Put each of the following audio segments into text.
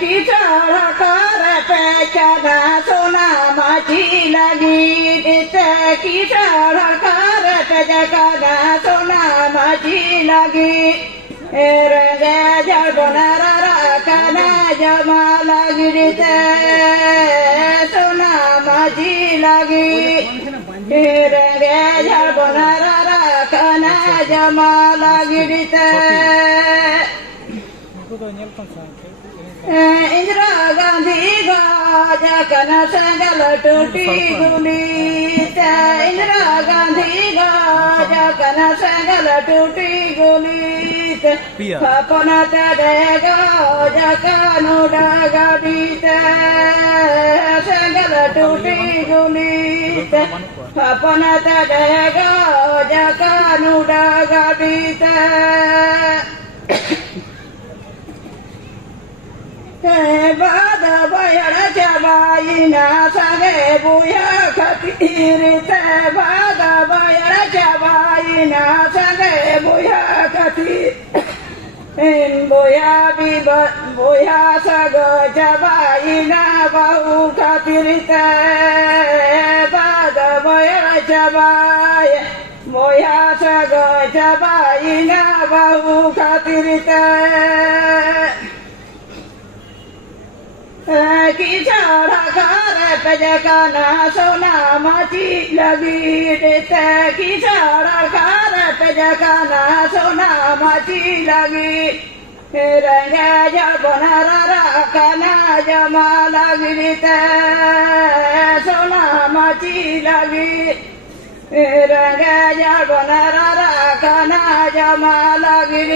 किचड़ कर पेचना सोना माची लगी किचड़ कर पेचना सोना माची लगी रंगे जड़ बनारा रखना जमा लगी सोना माची लगी रंगे जड़ बनारा रखना जमा लगी इंदिरा गांधी गाजा कना संगल टूटी गुली इंदिरा गांधी गाजा कना संगल टूटी गुली अपना तड़े गाजा कानू डागाड़ी संगल टूटी गुली अपना तड़े गाजा कानू डागाड़ी बाद बयड़ चबाईना संगे बुया खतीर बाद बयड़ चबाईना संगे बुया खतीर बुया भी बुया सग चबाईना बहु खतीर बाद बयड़ चबाई बुया सग चबाईना बहु खतीर किचड़ कर पेचना सोना माची लगी किचड़ कर पेचना सोना माची लगी रंगे जड़ बनारा रखना जमा लगी सोना माची लगी रंगे जड़ बनारा रखना जमा लगी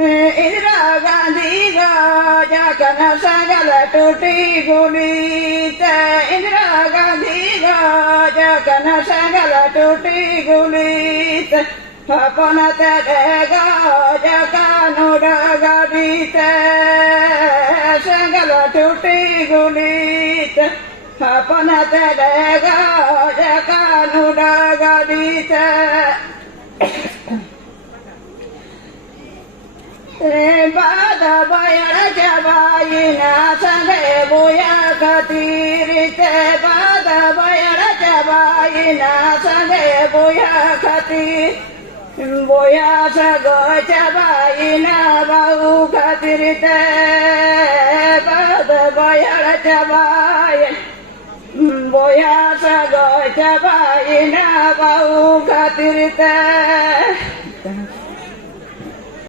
इंदिरा गांधी गाजा कना संगल टूटी गुली इंदिरा गांधी गाजा कना संगल टूटी गुली अपना तड़े गाजा कानू डागाड़ी संगल टूटी गुली अपना तड़े गाजा कानू डागाड़ी बाद बयड़ चबाईना संगे बुया खतीर बाद बयड़ चबाईना संगे बुया खतीर बुया सग चबाईना बहु खतीर बाद बयड़ चबाई बुया सग चबाईना बहु खतीर